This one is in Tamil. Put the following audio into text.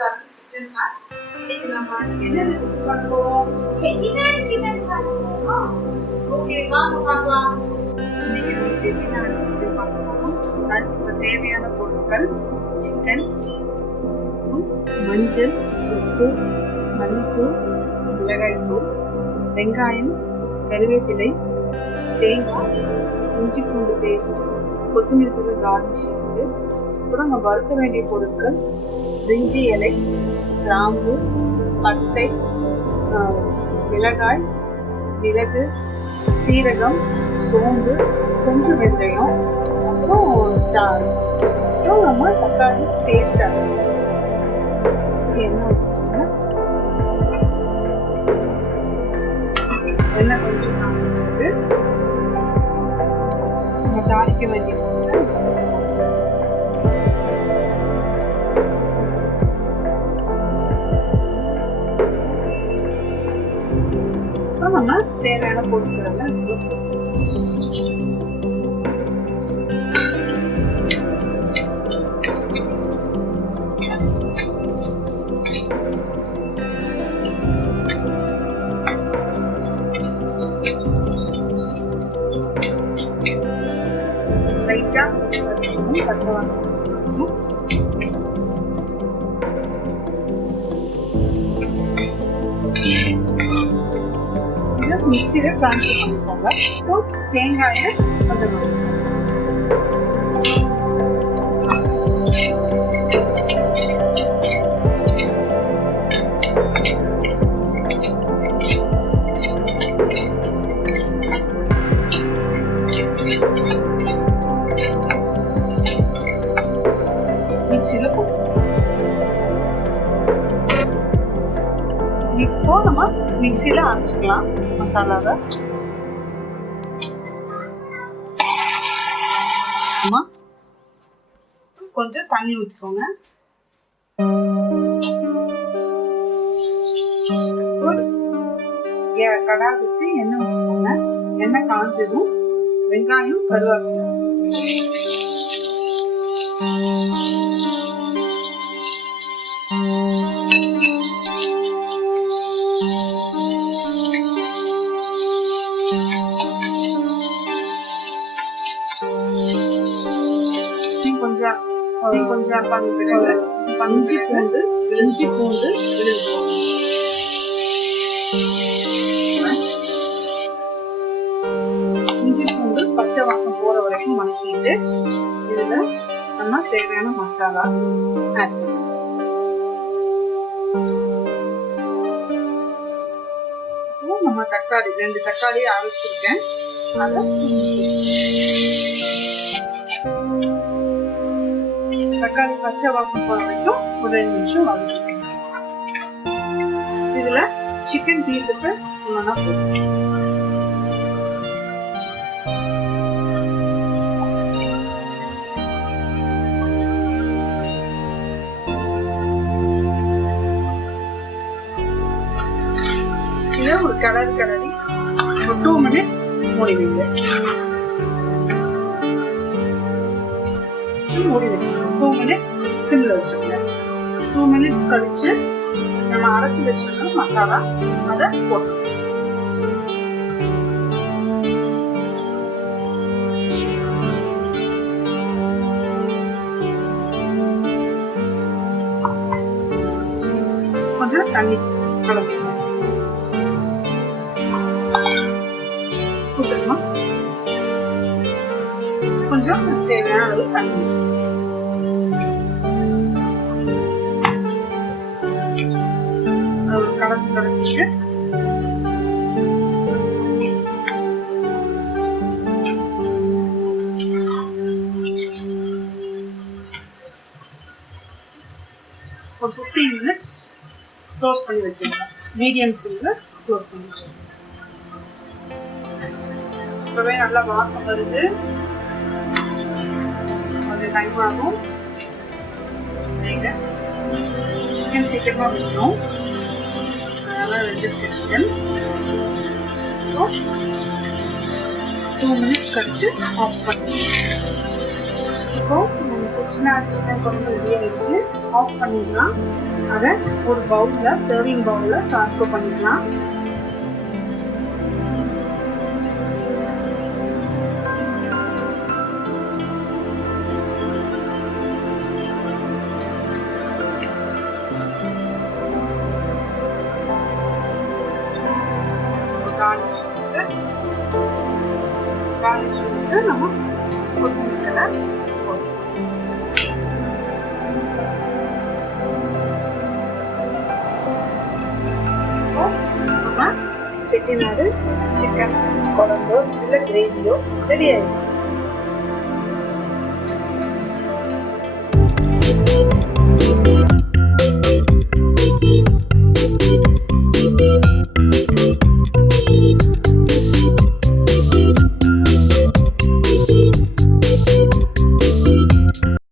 Kitchen hot. இன்னைக்கு நம்ம என்ன ரெசிபி பண்ண போறோம்? செட்டிநாடு சிக்கன் பண்ண போறோம். ஓகே, வாங்க பார்க்கலாம். இன்னைக்கு நம்ம செட்டிநாடு சிக்கன் பண்ண போறோம். அதுக்கு இப்ப தேவையான பொருட்கள் சிக்கன், மஞ்சள், உப்பு, மல்லித்தூள், மிளகாய்த்தூள், வெங்காயம், கருவேப்பிலை, தேங்காய், இஞ்சி பூண்டு பேஸ்ட், கொத்தமல்லி தூள் கார்னிஷிங்க்கு. அப்புறம் நம்ம வறுக்க வேண்டிய பொருட்கள் பிரிஞ்சி இலை, கிராம்பு, பட்டை, மிளகாய், மிளகு, சீரகம், சோம்பு, கொஞ்சம் வெந்தயம், அப்புறம் ஸ்டார். அப்புறம் நம்ம தக்காளி பேஸ்ட் ஆகிடும். எண்ணெய் ஊற்றிக்கோங்க. எண்ணெய் கொஞ்சம் காமிச்சிருக்கு. நம்ம தாளிக்க வேண்டிய நம்ம தேவையான பொருட்கள் லைட்டா பச்சை வாசம் மிக்சியில ட்ரான்ஸ்ஃபர் பண்ணிக்கோங்க. அப்புறம் தேங்காயை கொஞ்சம் மிக்சியில போட்டு இப்போ நம்ம மிக்சியில அரைச்சிக்கலாம் மசாலாவை. கொஞ்சம் தண்ணி ஊற்றிக்கோங்க. கடாய் வச்சு எண்ணெய் ஊற்றிக்கோங்க. எண்ணெய் காஞ்சதும் வெங்காயம், கருவேப்பிலை, கொஞ்சம் பண்ண பிறகு இஞ்சி பூண்டு பச்சை வாசம் போற வரைக்கும் வணக்கிட்டு இதுல நம்ம தேவையான மசாலா ஆட் பண்ணணும். நம்ம தக்காளி 2 தக்காளி அரைச்சிருக்கேன். அதை தக்காளி பச்சை வாசம் போற வரைக்கும் ஒரு 2 நிமிஷம் வதக்கிக்கணும். இதுல சிக்கன் பீசஸ் ஒண்ணா போட்டு இதை ஒரு கலரி ஒரு 2 மினிட்ஸ் மூடி வைங்க. மூடி வச்சுக்கோங்க. 2 மினிட்ஸ் சிம்ல வச்சுக்கோங்க. 2 மினிட்ஸ் கழிச்சு நம்ம அரைச்சி வச்சிருக்க மசாலா அதை போட்டு கொஞ்சம் தண்ணி கலந்துக்கணும். ஊற்றணும். கொஞ்சம் தேவையான அளவு தண்ணி கலந்துட்டு ஒரு 15 மினிட்ஸ் க்ளோஸ் பண்ணி வச்சுக்கலாம். மீடியம் சிம்ல க்ளோஸ் பண்ணி வச்சுக்கலாம். இப்பவே நல்லா வாசம் வருது. கொஞ்சம் டைம் ஆகும். சிக்கன் சீக்கிரமா வைக்கணும். அதனால வெந்திருக்க சிக்கன் 2 மினிட்ஸ் கழிச்சு ஆஃப் பண்ணி இப்போ நம்ம செட்டிநாடு சிக்கன் குழம்பு ரெடி ஆயிடுச்சு. ஆஃப் பண்ணிடலாம். அதை ஒரு பவுலில், சர்விங் பவுலில் ட்ரான்ஸ்ஃபர் பண்ணிக்கலாம். கார்னிஷ் வந்து நம்ம கொத்தமல்லிகளை நம்ம செட்டிநாடு சிக்கன் குழம்பு இல்லை கிரேவியோ ரெடி ஆயிடுச்சு.